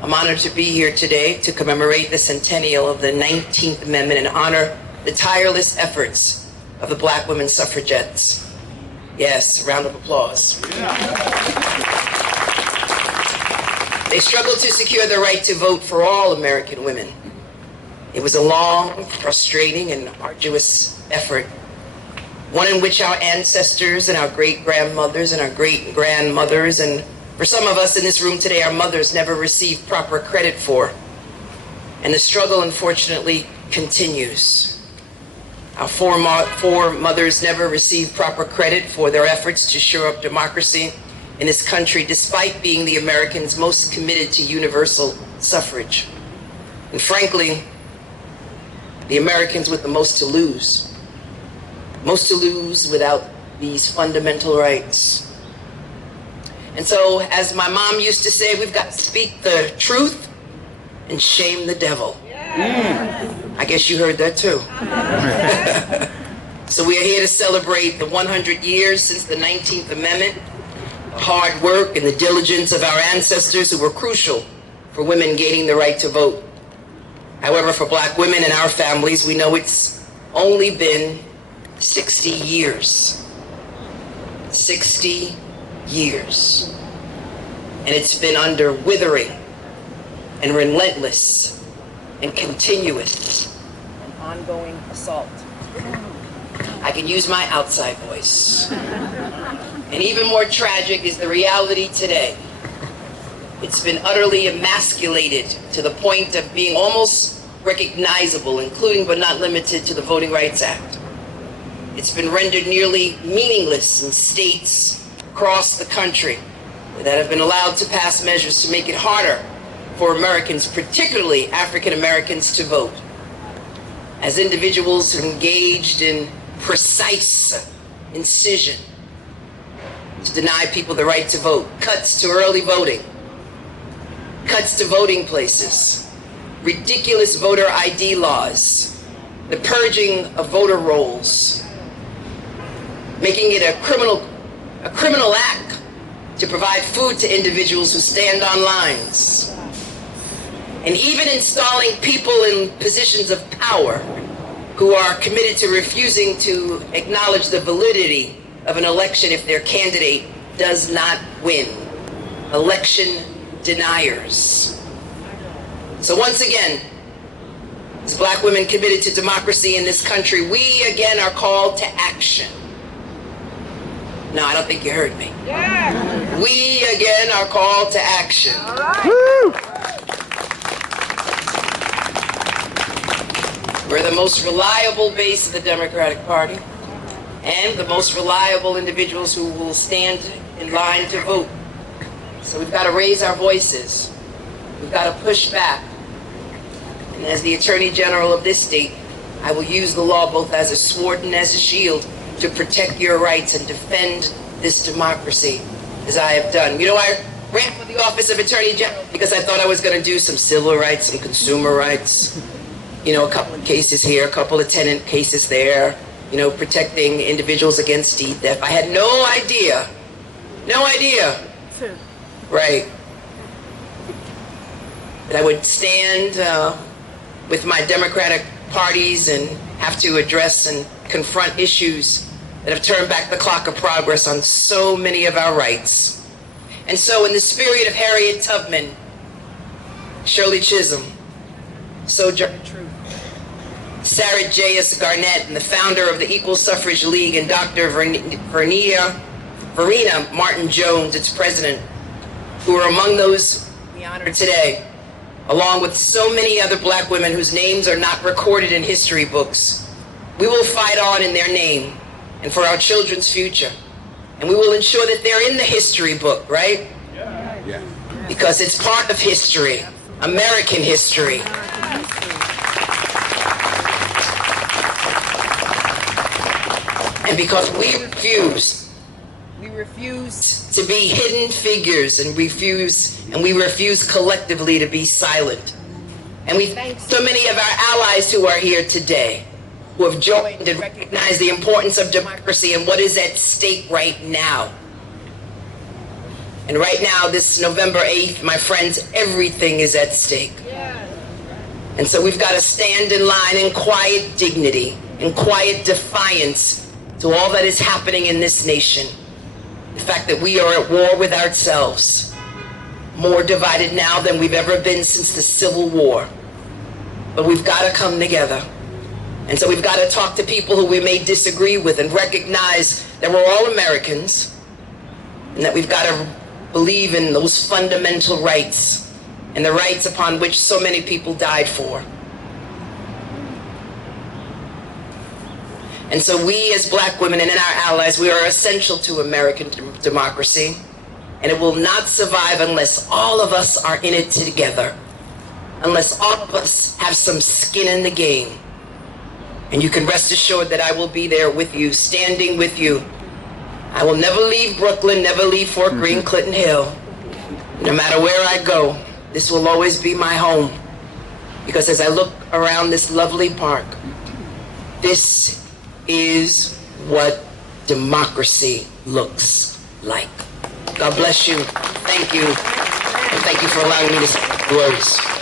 I'm honored to be here today to commemorate the centennial of the 19th Amendment and honor the tireless efforts of the Black women suffragettes. Yes, round of applause. They struggled to secure the right to vote for all American women. It was a long, frustrating, and arduous effort, one in which our ancestors and our great-grandmothers and our great-grandmothers, and for some of us in this room today, our mothers never received proper credit for. And the struggle, unfortunately, continues. Our foremothers never received proper credit for their efforts to shore up democracy in this country, despite being the Americans most committed to universal suffrage. And frankly, the Americans with the most to lose. Most to lose without these fundamental rights. And so, as my mom used to say, we've got to speak the truth and shame the devil. I guess you heard that too. So we are here to celebrate the 100 years since the 19th Amendment, the hard work and the diligence of our ancestors who were crucial for women gaining the right to vote. However, for Black women and our families, we know it's only been 60 years. 60 years. And it's been under withering and relentless and continuous and ongoing assault. I can use my outside voice. And even more tragic is the reality today. It's been utterly emasculated to the point of being almost recognizable, including but not limited to the Voting Rights Act. It's been rendered nearly meaningless in states across the country that have been allowed to pass measures to make it harder for Americans, particularly African Americans, to vote. As individuals engaged in precise incision to deny people the right to vote, cuts to early voting, cuts to voting places, ridiculous voter ID laws, the purging of voter rolls, making it a criminal act to provide food to individuals who stand on lines, and even installing people in positions of power who are committed to refusing to acknowledge the validity of an election if their candidate does not win. Election deniers. So once again, as Black women committed to democracy in this country, we again are called to action. No, I don't think you heard me. Yeah. We again are called to action. All right. Woo. We're the most reliable base of the Democratic Party and the most reliable individuals who will stand in line to vote. So we've got to raise our voices. We've got to push back. And as the Attorney General of this state, I will use the law both as a sword and as a shield to protect your rights and defend this democracy as I have done. You know, I ran for the office of Attorney General because I thought I was going to do some civil rights, some consumer rights, you know, a couple of cases here, a couple of tenant cases there, you know, protecting individuals against deed theft. I had no idea, right, that I would stand with my Democratic parties and have to address and confront issues that have turned back the clock of progress on so many of our rights. And so in the spirit of Harriet Tubman, Shirley Chisholm, Sojourner Truth, Sarah J.S. Garnett, and the founder of the Equal Suffrage League, and Dr. Verena Martin Jones, its president, who are among those we honor today, along with so many other Black women whose names are not recorded in history books. We will fight on in their name and for our children's future. And we will ensure that they're in the history book, right? Yeah. Because it's part of history, American history. And because we refuse to be hidden figures, and we refuse collectively to be silent. And we thank so many of our allies who are here today, who have joined and recognized the importance of democracy and what is at stake right now. And right now, this November 8th, my friends, everything is at stake. And so we've got to stand in line in quiet dignity, in quiet defiance to all that is happening in this nation. The fact that we are at war with ourselves, more divided now than we've ever been since the Civil War. But we've got to come together. And so we've got to talk to people who we may disagree with and recognize that we're all Americans and that we've got to believe in those fundamental rights and the rights upon which so many people died for. And so we as Black women and our allies, we are essential to American democracy, and it will not survive unless all of us are in it together, unless all of us have some skin in the game. And you can rest assured that I will be there with you, standing with you. I will never leave Brooklyn, never leave Fort Greene, Clinton Hill. No matter where I go, this will always be my home. Because as I look around this lovely park, this is what democracy looks like. God bless you. Thank you. And thank you for allowing me to say the words.